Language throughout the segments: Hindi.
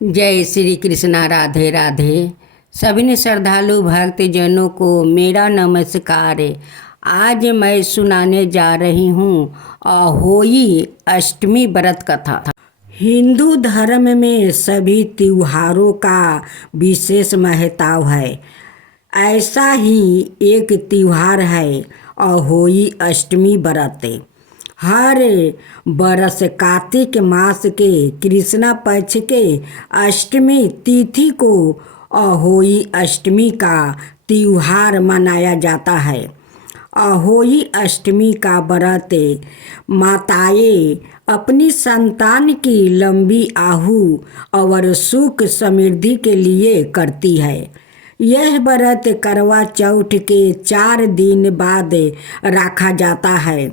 जय श्री कृष्णा। राधे राधे। सभी श्रद्धालु भक्तजनों को मेरा नमस्कार। आज मैं सुनाने जा रही हूँ अहोई अष्टमी व्रत कथा। हिंदू धर्म में सभी त्योहारों का विशेष महत्व है। ऐसा ही एक त्योहार है अहोई अष्टमी व्रत। हर बरस कार्तिक मास के कृष्णा पक्ष के अष्टमी तिथि को अहोई अष्टमी का त्योहार मनाया जाता है। अहोई अष्टमी का व्रत माताएं अपनी संतान की लंबी आयु और सुख समृद्धि के लिए करती है। यह व्रत करवा चौथ के 4 दिन बाद रखा जाता है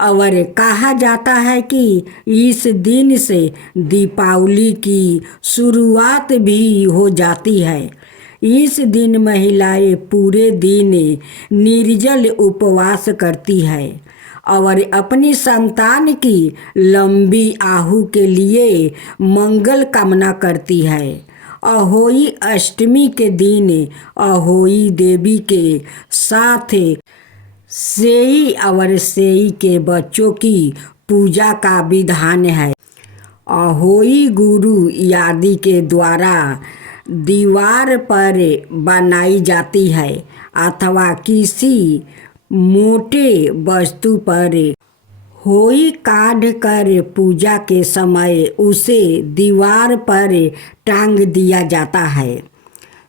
और कहा जाता है कि इस दिन से दीपावली की शुरुआत भी हो जाती है। इस दिन महिलाएं पूरे दिन निर्जल उपवास करती है और अपनी संतान की लंबी आयु के लिए मंगल कामना करती है। अहोई अष्टमी के दिन अहोई देवी के साथ सेई और सेई के बच्चों की पूजा का विधान है। अहोई गुरु आदि के द्वारा दीवार पर बनाई जाती है अथवा किसी मोटे वस्तु पर होई काढ़ कर पूजा के समय उसे दीवार पर टांग दिया जाता है।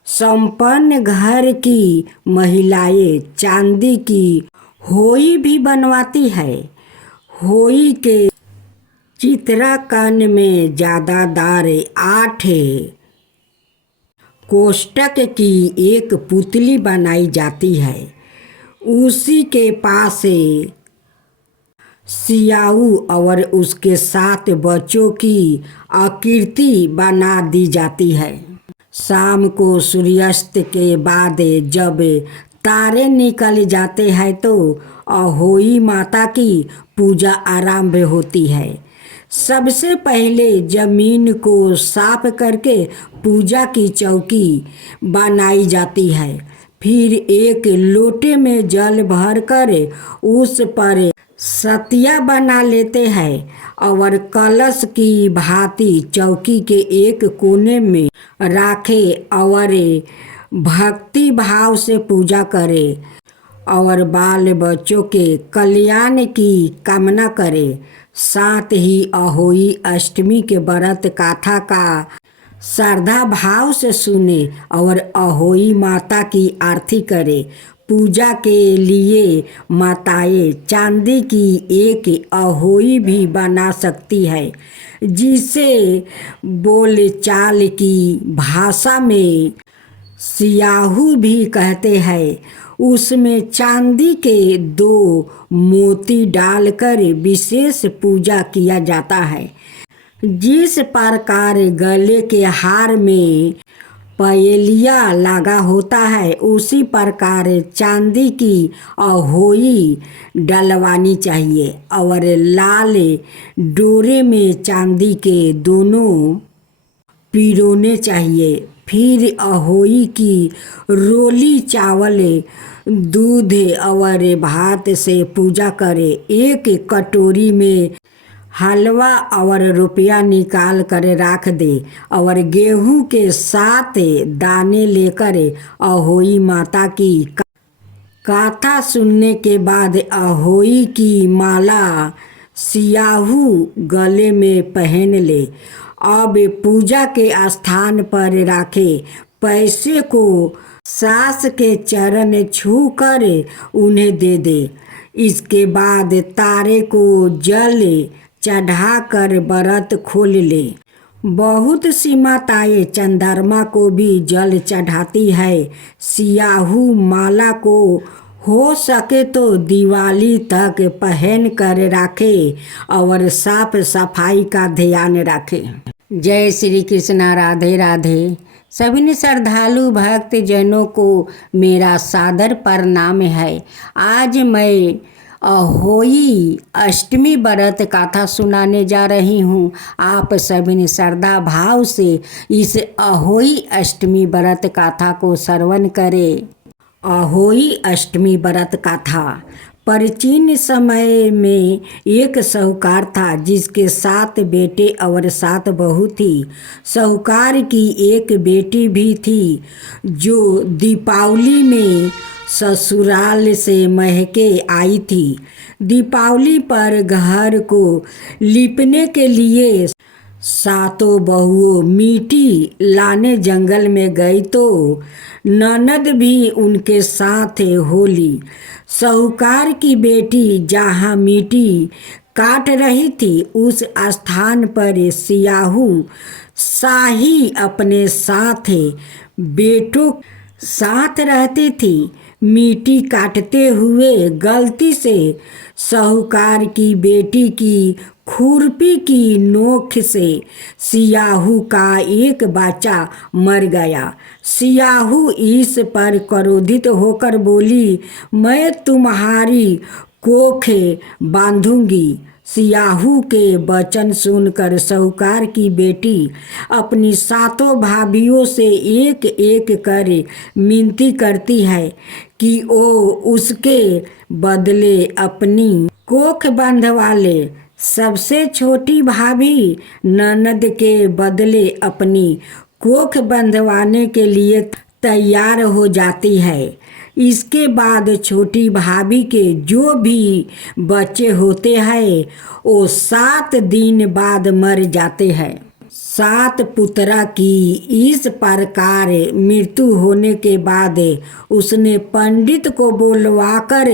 संपन्न घर की महिलाएं चांदी की होई भी बनवाती है। होई के चित्रांकन में ज्यादातर 8 कोष्ठक की एक पुतली बनाई जाती है। उसी के पास सियाऊ और उसके 7 बच्चों की आकृति बना दी जाती है। शाम को सूर्यास्त के बाद जब तारे निकल जाते हैं तो अहोई माता की पूजा आरंभ होती है। सबसे पहले जमीन को साफ करके पूजा की चौकी बनाई जाती है। फिर एक लोटे में जल भरकर उस पर सतिया बना लेते हैं और कलश की भांति चौकी के एक कोने में रखे और भक्ति भाव से पूजा करे और बाल बच्चों के कल्याण की कामना करे। साथ ही अहोई अष्टमी के व्रत कथा का श्रद्धा भाव से सुने और अहोई माता की आरती करे। पूजा के लिए माताएं चांदी की एक अहोई भी बना सकती है, जिसे बोलचाल की भाषा में सियाहू भी कहते हैं। उसमें चांदी के 2 मोती डालकर विशेष पूजा किया जाता है। जिस प्रकार गले के हार में पयलिया लगा होता है उसी प्रकार चांदी की अहोई डलवानी चाहिए और लाल डोरे में चांदी के दोनों पिरोने चाहिए। फिर अहोई की रोली चावल दूध और भात से पूजा करे। एक कटोरी में हलवा और रुपया निकाल कर रख दे और गेहूं के 7 दाने लेकर अहोई माता की कथा सुनने के बाद अहोई की माला सियाहू गले में पहन ले। अब पूजा के स्थान पर रखे पैसे को सास के चरण छू कर उन्हें दे दे। इसके बाद तारे को जल चढ़ाकर व्रत खोल ले। बहुत सी माताएं चंद्रमा को भी जल चढ़ाती है। सियाहू माला को हो सके तो दिवाली तक पहन कर रखे और साफ सफाई का ध्यान रखे। जय श्री कृष्णा। राधे राधे। सभी श्रद्धालु भक्तजनों को मेरा सादर प्रणाम है। आज मैं अहोई अष्टमी व्रत कथा सुनाने जा रही हूँ। आप सभी ने श्रद्धा भाव से इस अहोई अष्टमी व्रत कथा को श्रवण करें। अहोई अष्टमी व्रत कथा। प्राचीन समय में एक साहूकार था जिसके 7 बेटे और 7 बहू थी। साहूकार की एक बेटी भी थी जो दीपावली में ससुराल से महके आई थी। दीपावली पर घर को लीपने के लिए 7 बहुओं मिट्टी लाने जंगल में गई तो ननद भी उनके साथ होली। साहूकार की बेटी जहाँ मिट्टी काट रही थी उस स्थान पर सियाहू शाही अपने साथ बेटों साथ रहती थी। मिट्टी काटते हुए गलती से साहूकार की बेटी की खुरपी की नोक से सियाहू का एक बच्चा मर गया। सियाहू इस पर क्रोधित होकर बोली, मैं तुम्हारी कोख बांधूंगी। सियाहू के वचन सुनकर साहूकार की बेटी अपनी 7 भाभियों से एक एक कर विनती करती है कि वो उसके बदले अपनी कोख बंधवा ले। सबसे छोटी भाभी ननद के बदले अपनी कोख बंधवाने के लिए तैयार हो जाती है। इसके बाद छोटी भाभी के जो भी बच्चे होते हैं वो 7 दिन बाद मर जाते हैं। 7 पुत्रा की इस प्रकार मृत्यु होने के बाद उसने पंडित को बुलवाकर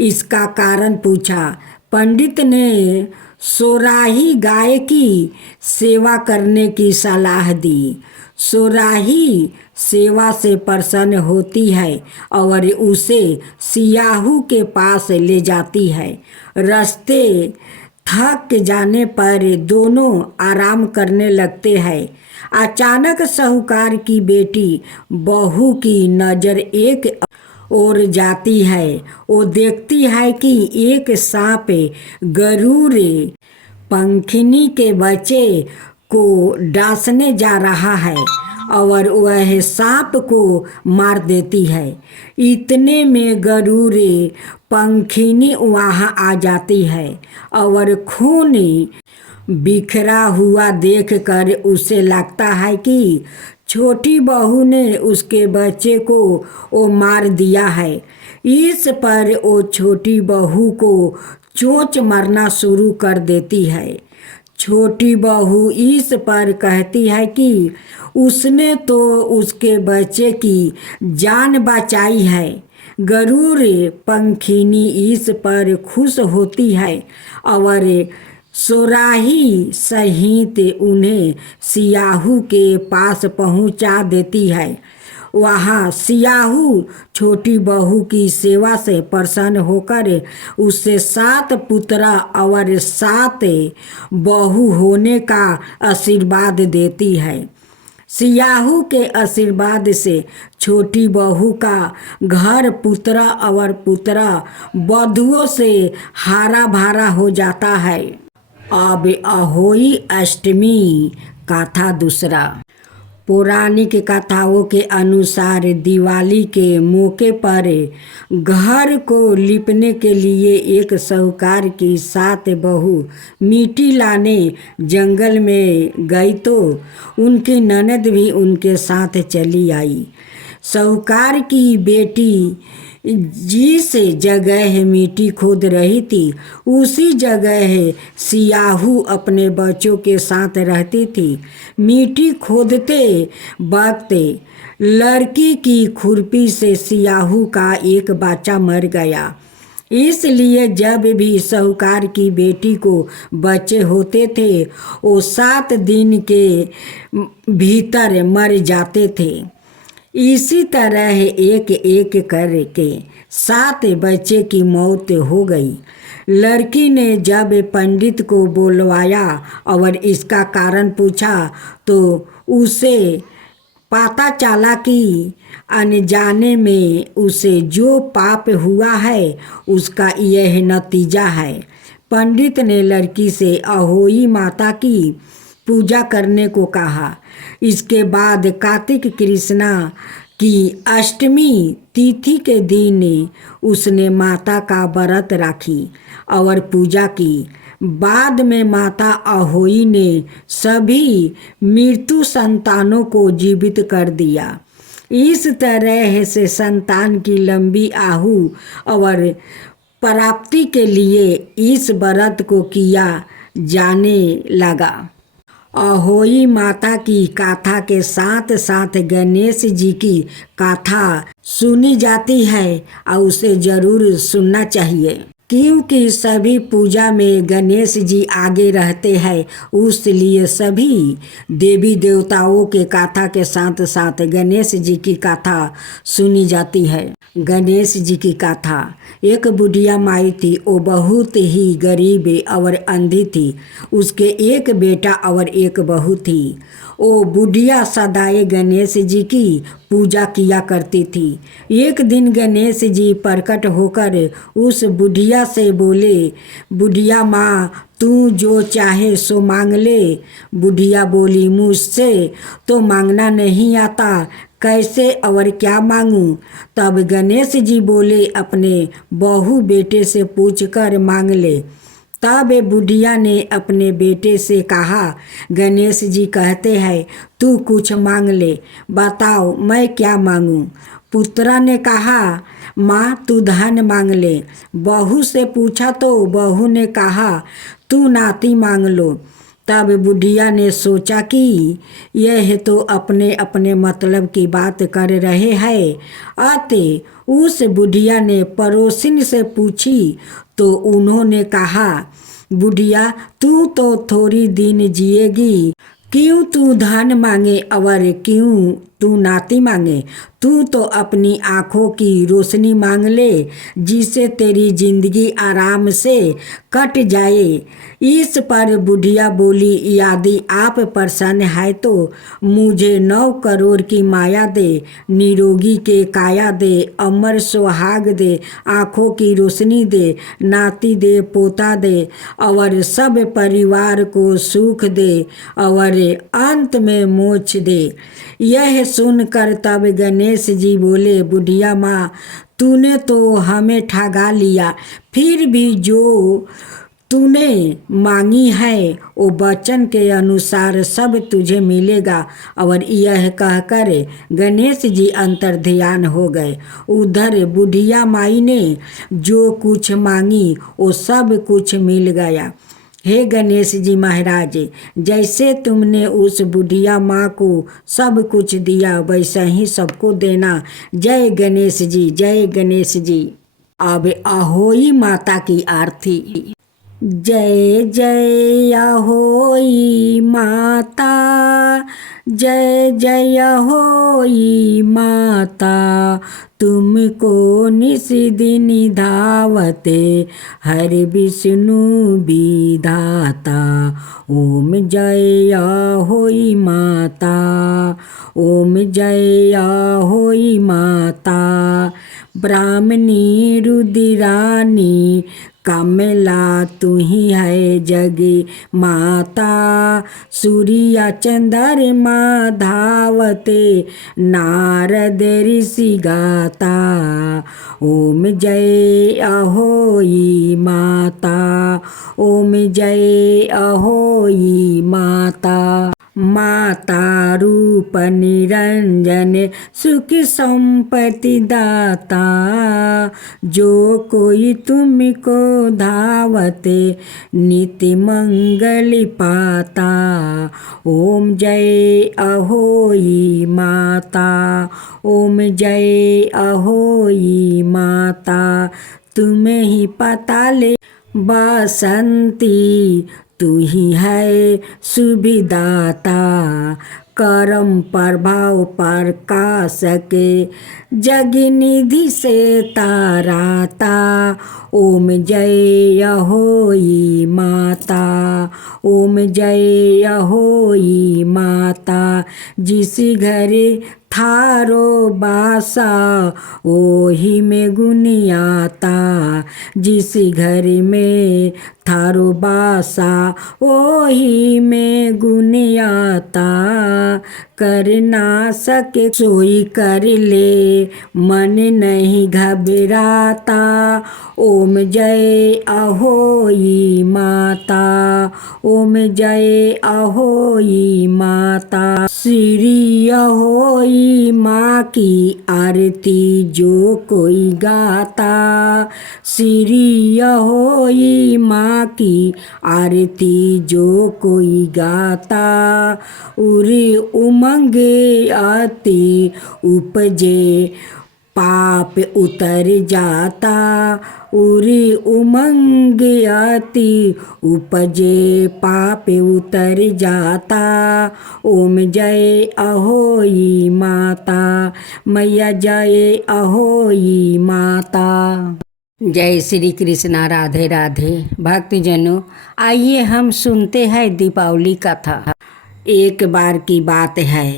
इसका कारण पूछा। पंडित ने सोराही गाय की सेवा करने की सलाह दी। सोराही सेवा से प्रसन्न होती है और उसे सियाहू के पास ले जाती है। रास्ते थक जाने पर दोनों आराम करने लगते हैं। अचानक साहूकार की बेटी बहू की नज़र एक और जाती है। वो देखती है कि एक सांप गरुड़ पंखिनी के बच्चे को डांसने जा रहा है और वह सांप को मार देती है। इतने में गरुड़ पंखिनी वहाँ आ जाती है और खून बिखरा हुआ देखकर उसे लगता है कि छोटी बहू ने उसके बच्चे को वो मार दिया है। इस पर वो छोटी बहू को चोंच मारना शुरू कर देती है। छोटी बहू इस पर कहती है कि उसने तो उसके बच्चे की जान बचाई है। गरुड़ पंखिनी इस पर खुश होती है और सोराही सहित उन्हें सियाहू के पास पहुंचा देती है। वहाँ सियाहू छोटी बहू की सेवा से प्रसन्न होकर उससे 7 पुत्र और 7 बहू होने का आशीर्वाद देती है। सियाहू के आशीर्वाद से छोटी बहू का घर पुत्र और पुत्र बधुओं से हरा भरा हो जाता है। अब अहोई अष्टमी कथा दूसरा। पौराणिक कथाओं के अनुसार दिवाली के मौके पर घर को लीपने के लिए एक साहूकार की 7 बहू मिट्टी लाने जंगल में गई तो उनकी ननद भी उनके साथ चली आई। साहूकार की बेटी जिस जगह मिट्टी खोद रही थी उसी जगह सियाहू अपने बच्चों के साथ रहती थी। मिट्टी खोदते वक्त लड़की की खुरपी से सियाहू का एक बच्चा मर गया। इसलिए जब भी साहूकार की बेटी को बच्चे होते थे वो 7 दिन के भीतर मर जाते थे। इसी तरह एक एक करके 7 बच्चे की मौत हो गई। लड़की ने जब पंडित को बुलवाया और इसका कारण पूछा तो उसे पता चला कि अनजाने में उसे जो पाप हुआ है उसका यह नतीजा है। पंडित ने लड़की से अहोई माता की पूजा करने को कहा। इसके बाद कार्तिक कृष्णा की अष्टमी तिथि के दिन उसने माता का व्रत रखी और पूजा की। बाद में माता अहोई ने सभी मृत्यु संतानों को जीवित कर दिया। इस तरह से संतान की लंबी आयु और प्राप्ति के लिए इस व्रत को किया जाने लगा। अहोई माता की कथा के साथ साथ गणेश जी की कथा सुनी जाती है और उसे जरूर सुनना चाहिए, क्योंकि सभी पूजा में गणेश जी आगे रहते हैं। उसलिए सभी देवी देवताओं के कथा के साथ साथ गणेश जी की कथा सुनी जाती है। गणेश जी की कथा। एक बुढ़िया माई थी, वो बहुत ही गरीब और अंधी थी। उसके एक बेटा और एक बहू थी। वो बुढ़िया सदाए गणेश जी की पूजा किया करती थी। एक दिन गणेश जी प्रकट होकर उस बुढ़िया से बोले, बुढ़िया माँ तू जो चाहे सो मांग ले। बुढ़िया बोली, मुझसे तो मांगना नहीं आता, कैसे और क्या मांगूं? तब गणेश जी बोले, अपने बहू बेटे से पूछकर मांग ले। तब बुढ़िया ने अपने बेटे से कहा, गणेश जी कहते हैं तू कुछ मांग ले, बताओ मैं क्या मांगूं? पुत्रा ने कहा, माँ तू धन मांग ले। बहू से पूछा तो बहू ने कहा, तू नाती मांग लो। तब बुढ़िया ने सोचा कि यह तो अपने अपने मतलब की बात कर रहे हैं। अतः उस बुढ़िया ने पड़ोसिन से पूछी तो उन्होंने कहा, बुढ़िया तू तो थोड़ी दिन जिएगी, क्यों तू धन मांगे और क्यों तू नाती मांगे? तू तो अपनी आँखों की रोशनी मांग ले, जिससे तेरी जिंदगी आराम से कट जाए। इस पर बुढ़िया बोली, यदि आप प्रसन्न है तो मुझे 9 करोड़ की माया दे, निरोगी के काया दे, अमर सुहाग दे, आँखों की रोशनी दे, नाती दे, पोता दे और सब परिवार को सुख दे और अंत में मोक्ष दे। यह सुनकर तब गणेश जी बोले, बुढ़िया माँ तूने तो हमें ठगा लिया, फिर भी जो तूने मांगी है वो वचन के अनुसार सब तुझे मिलेगा। और यह कहकर गणेश जी अंतर्ध्यान हो गए। उधर बुढ़िया माई ने जो कुछ मांगी वो सब कुछ मिल गया। हे गणेश जी महाराज, जैसे तुमने उस बुढ़िया माँ को सब कुछ दिया वैसा ही सबको देना। जय गणेश जी, जय गणेश जी। अब अहोई माता की आरती। जय जय अहोई माता, जय जय अहोई माता, तुमको निस दिन धावते हर विष्णु विधाता। ओम जय अहोई माता, ओम जय अहोई माता। ब्राह्मणी रुद्रानी कमला तू ही है जग माता। सूर्य चंद्रमा धावते नारद ऋषि गाता। ओम जय अहोई माता, ओम जय अहोई माता। माता रूप निरंजन सुख संपत्ति दाता, जो कोई तुमको धावते नित्य मंगल पाता। ओम जय अहोई माता, ओम जय अहोई माता। तुम्हें ही पता ले बसंती, तू ही है सुविदाता। करम प्रभाव प्रकाश के जग निधि से ताराता। ओम जय होई माता, ओम जय होई माता। जिस घर थारो बासा ओही में गुनियाता। जिस घर में थारो बासा ओही में गुनियाता। कर ना सके सोई कर ले मन नहीं घबराता। ओम जय अहोई माता, ओम जय अहोई माता। श्री अहोई माँ की आरती जो कोई गाता। श्री अहोई माँ की आरती जो कोई गाता। उरी उमंग आती उपजे पाप उतर जाता। उरी उमंग आती उपजे पाप उतर जाता। ओम जय अहोई माता, मैया जय अहोई माता। जय श्री कृष्णा, राधे राधे। भक्तजनों, आइए हम सुनते हैं दीपावली कथा। एक बार की बात है,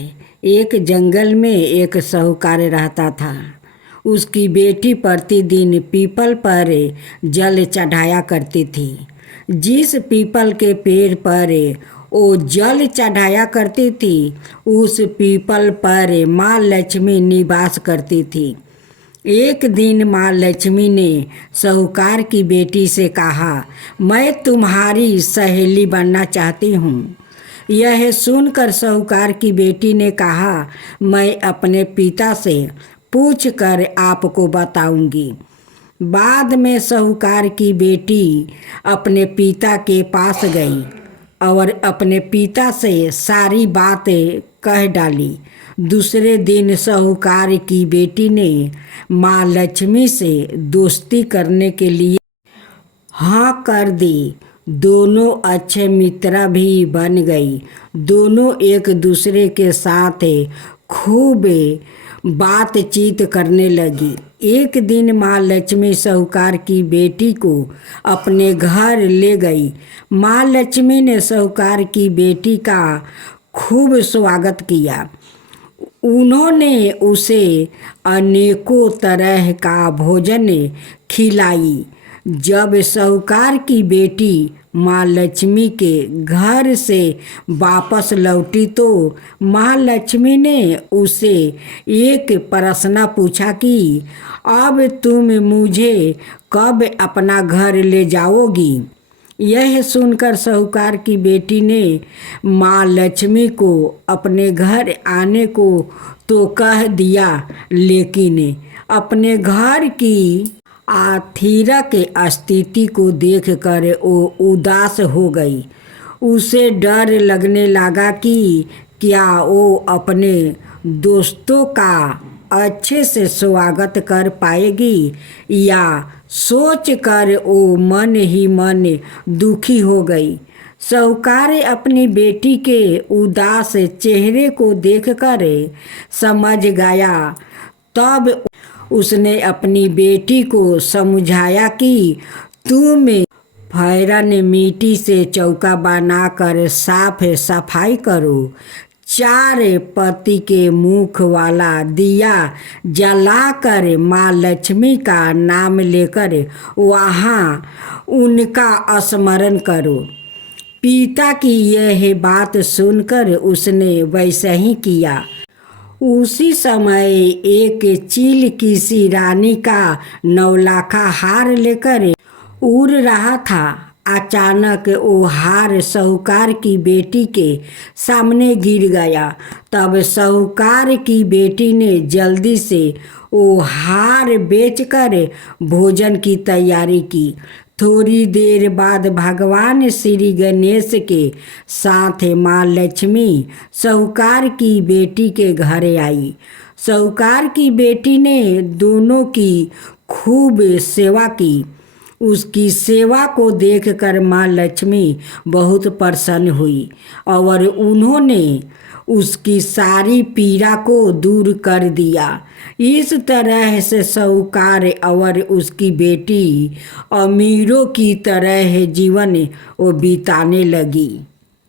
एक जंगल में एक साहूकार रहता था। उसकी बेटी प्रतिदिन पीपल पर जल चढ़ाया करती थी। जिस पीपल के पेड़ पर वो जल चढ़ाया करती थी, उस पीपल पर माँ लक्ष्मी निवास करती थी। एक दिन माँ लक्ष्मी ने साहूकार की बेटी से कहा, मैं तुम्हारी सहेली बनना चाहती हूँ। यह सुनकर साहूकार की बेटी ने कहा, मैं अपने पिता से पूछ कर आपको बताऊंगी। बाद में साहूकार की बेटी अपने पिता के पास गई और अपने पिता से सारी बातें कह डाली। दूसरे दिन साहूकार की बेटी ने माँ लक्ष्मी से दोस्ती करने के लिए हाँ कर दी। दोनों अच्छे मित्र भी बन गई। दोनों एक दूसरे के साथ खूब बातचीत करने लगी। एक दिन माँ लक्ष्मी साहूकार की बेटी को अपने घर ले गई। माँ लक्ष्मी ने साहूकार की बेटी का खूब स्वागत किया। उन्होंने उसे अनेकों तरह का भोजन खिलाई। जब साहूकार की बेटी माँ लक्ष्मी के घर से वापस लौटी तो माँ लक्ष्मी ने उसे एक प्रश्न पूछा कि अब तुम मुझे कब अपना घर ले जाओगी। यह सुनकर साहूकार की बेटी ने माँ लक्ष्मी को अपने घर आने को तो कह दिया, लेकिन अपने घर की आथिरा के स्थिति को देखकर वो उदास हो गई। उसे डर लगने लगा कि क्या वो अपने दोस्तों का अच्छे से स्वागत कर पाएगी, या सोच कर वो मन ही मन दुखी हो गई। साहूकार अपनी बेटी के उदास चेहरे को देखकर समझ गया। तब उसने अपनी बेटी को समझाया कि तुम फैरन मिट्टी से चौका बनाकर साफ सफाई करो। 4 पत्ती के मुख वाला दिया जलाकर माँ लक्ष्मी का नाम लेकर वहाँ उनका स्मरण करो। पिता की यह बात सुनकर उसने वैसा ही किया। उसी समय एक चील किसी रानी का 9 लाखा हार लेकर उड़ रहा था। अचानक वो हार साहूकार की बेटी के सामने गिर गया। तब साहूकार की बेटी ने जल्दी से वो हार बेचकर भोजन की तैयारी की। थोड़ी देर बाद भगवान श्री गणेश के साथ माँ लक्ष्मी साहूकार की बेटी के घर आई। साहूकार की बेटी ने दोनों की खूब सेवा की। उसकी सेवा को देखकर माँ लक्ष्मी बहुत प्रसन्न हुई और उन्होंने उसकी सारी पीड़ा को दूर कर दिया। इस तरह से साहूकार और उसकी बेटी अमीरों की तरह जीवन वो बिताने लगी।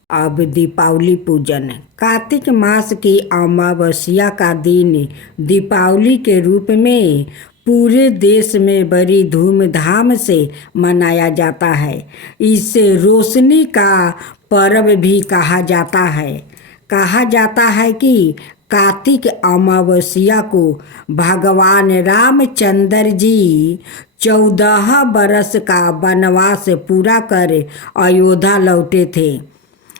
अब दीपावली पूजन। कार्तिक मास की अमावस्या का दिन दीपावली के रूप में पूरे देश में बड़ी धूमधाम से मनाया जाता है। इसे रोशनी का पर्व भी कहा जाता है। कहा जाता है कि कार्तिक अमावस्या को भगवान रामचंद्र जी 14 बरस का वनवास पूरा कर अयोध्या लौटे थे।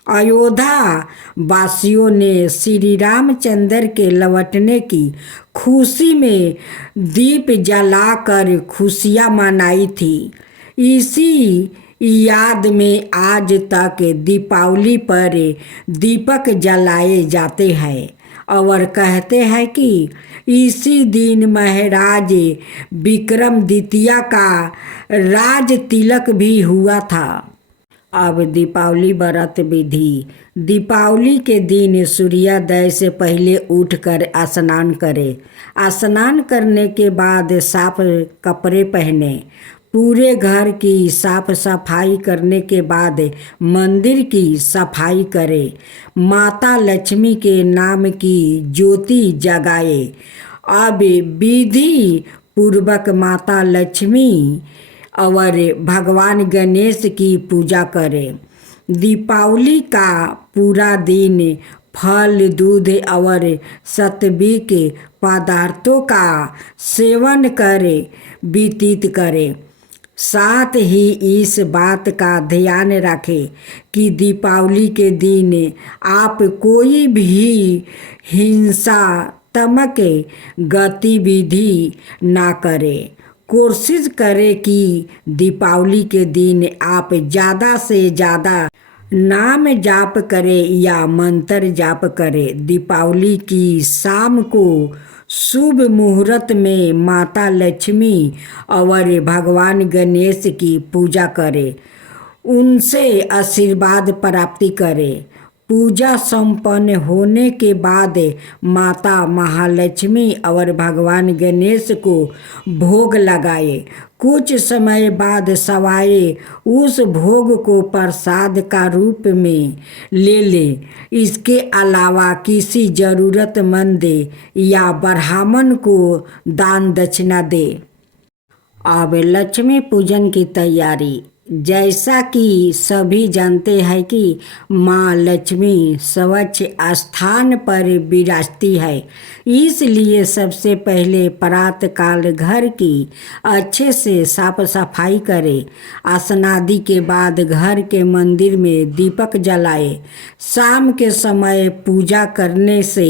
अयोध्या वासियों ने श्री रामचंद्र के लौटने की खुशी में दीप जलाकर खुशियाँ मनाई थी। इसी याद में आज तक दीपावली पर दीपक जलाए जाते हैं और कहते हैं कि इसी दिन महाराज विक्रमादित्य का राज तिलक भी हुआ था। अब दीपावली व्रत विधि। दीपावली के दिन सूर्योदय से पहले उठकर स्नान करें। स्नान करने के बाद साफ कपड़े पहने। पूरे घर की साफ सफाई करने के बाद मंदिर की सफाई करें। माता लक्ष्मी के नाम की ज्योति जगाए। अब विधि पूर्वक माता लक्ष्मी और भगवान गणेश की पूजा करें। दीपावली का पूरा दिन फल दूध और सात्विक पदार्थों का सेवन करें व्यतीत करें। साथ ही इस बात का ध्यान रखें कि दीपावली के दिन आप कोई भी हिंसात्मक गतिविधि ना करें। कोशिश करें कि दीपावली के दिन आप ज़्यादा से ज़्यादा नाम जाप करें या मंत्र जाप करें। दीपावली की शाम को शुभ मुहूर्त में माता लक्ष्मी और भगवान गणेश की पूजा करें। उनसे आशीर्वाद प्राप्ति करें। पूजा संपन्न होने के बाद माता महालक्ष्मी और भगवान गणेश को भोग लगाए। कुछ समय बाद सवाए उस भोग को प्रसाद का रूप में ले लें। इसके अलावा किसी ज़रूरतमंद या ब्राह्मण को दान दक्षिणा दे। अब लक्ष्मी पूजन की तैयारी। जैसा कि सभी जानते हैं कि माँ लक्ष्मी स्वच्छ स्थान पर विराजती है, इसलिए सबसे पहले प्रातःकाल घर की अच्छे से साफ सफाई करें। स्नादि के बाद घर के मंदिर में दीपक जलाए। शाम के समय पूजा करने से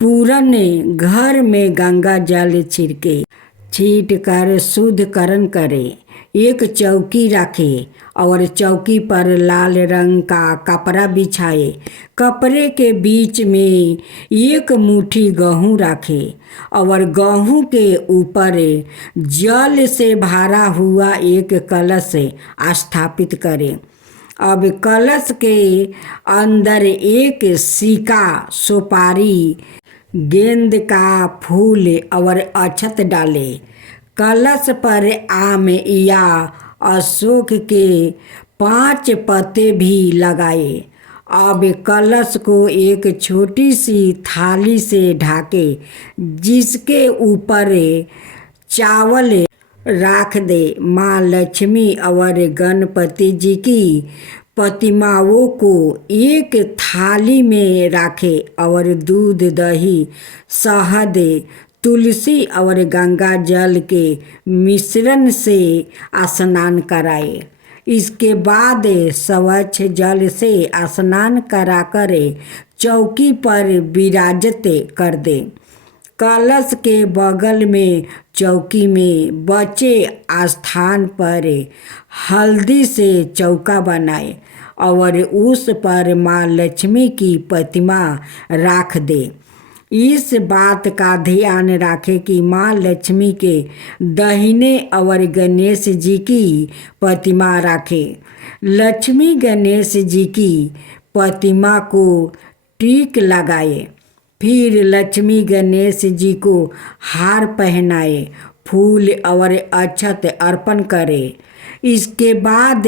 पूर्ण घर में गंगा जल छीट कर शुद्धकरण करें। एक चौकी रखें और चौकी पर लाल रंग का कपड़ा बिछाए। कपड़े के बीच में एक मुट्ठी गेहूँ रखें और गेहूँ के ऊपर जल से भरा हुआ एक कलश स्थापित करें। अब कलश के अंदर एक सिक्का, सुपारी, गेंद का फूल और अक्षत डालें। कलश पर आम या अशोक के 5 पत्ते भी लगाए। अब कलश को एक छोटी सी थाली से ढके, जिसके ऊपर चावल रख दे। माँ लक्ष्मी और गणपति जी की प्रतिमाओं को एक थाली में रखें और दूध, दही, शहद, तुलसी और गंगा जल के मिश्रण से स्नान कराए। इसके बाद स्वच्छ जल से स्नान कराकर चौकी पर विराजित कर दे। कलश के बगल में चौकी में बचे स्थान पर हल्दी से चौका बनाए और उस पर माँ लक्ष्मी की प्रतिमा रख दे। इस बात का ध्यान रखें कि माँ लक्ष्मी के दाहिने और गणेश जी की प्रतिमा रखें। लक्ष्मी गणेश जी की प्रतिमा को टीक लगाए। फिर लक्ष्मी गणेश जी को हार पहनाए, फूल और अक्षत अर्पण करे। इसके बाद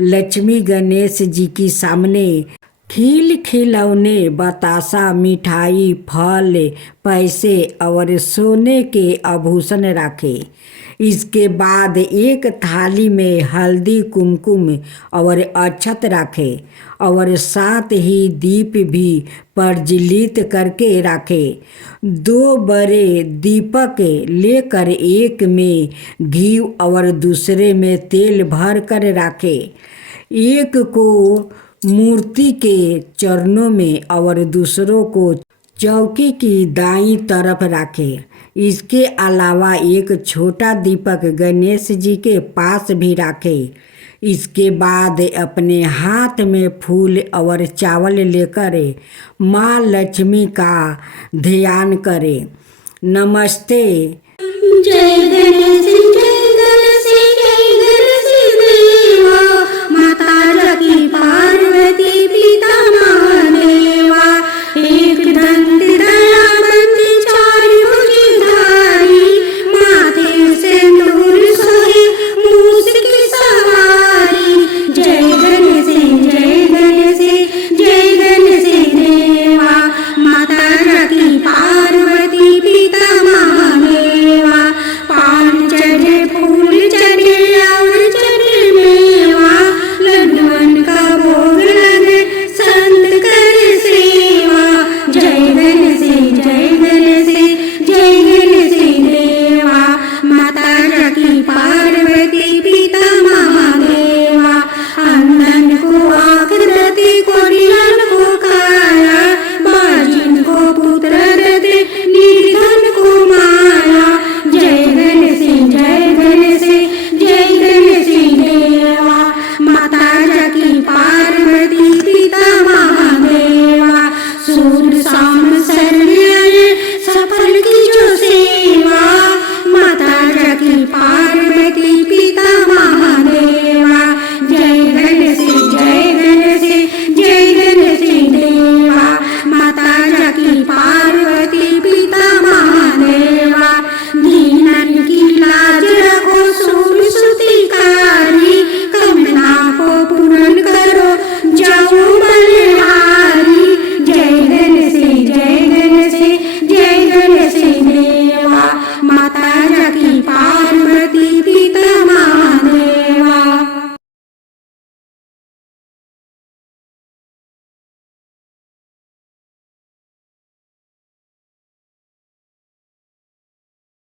लक्ष्मी गणेश जी के सामने खिलौने, बतासा, मिठाई, फल, पैसे और सोने के आभूषण रखे। इसके बाद एक थाली में हल्दी, कुमकुम और अक्षत रखे और साथ ही दीप भी प्रज्वलित करके रखे। 2 बड़े दीपक लेकर एक में घी और दूसरे में तेल भर कर रखे। एक को मूर्ति के चरणों में और दूसरों को चौकी की दाईं तरफ रखे। इसके अलावा एक छोटा दीपक गणेश जी के पास भी रखे। इसके बाद अपने हाथ में फूल और चावल लेकर माँ लक्ष्मी का ध्यान करें। नमस्ते। जय गणेश।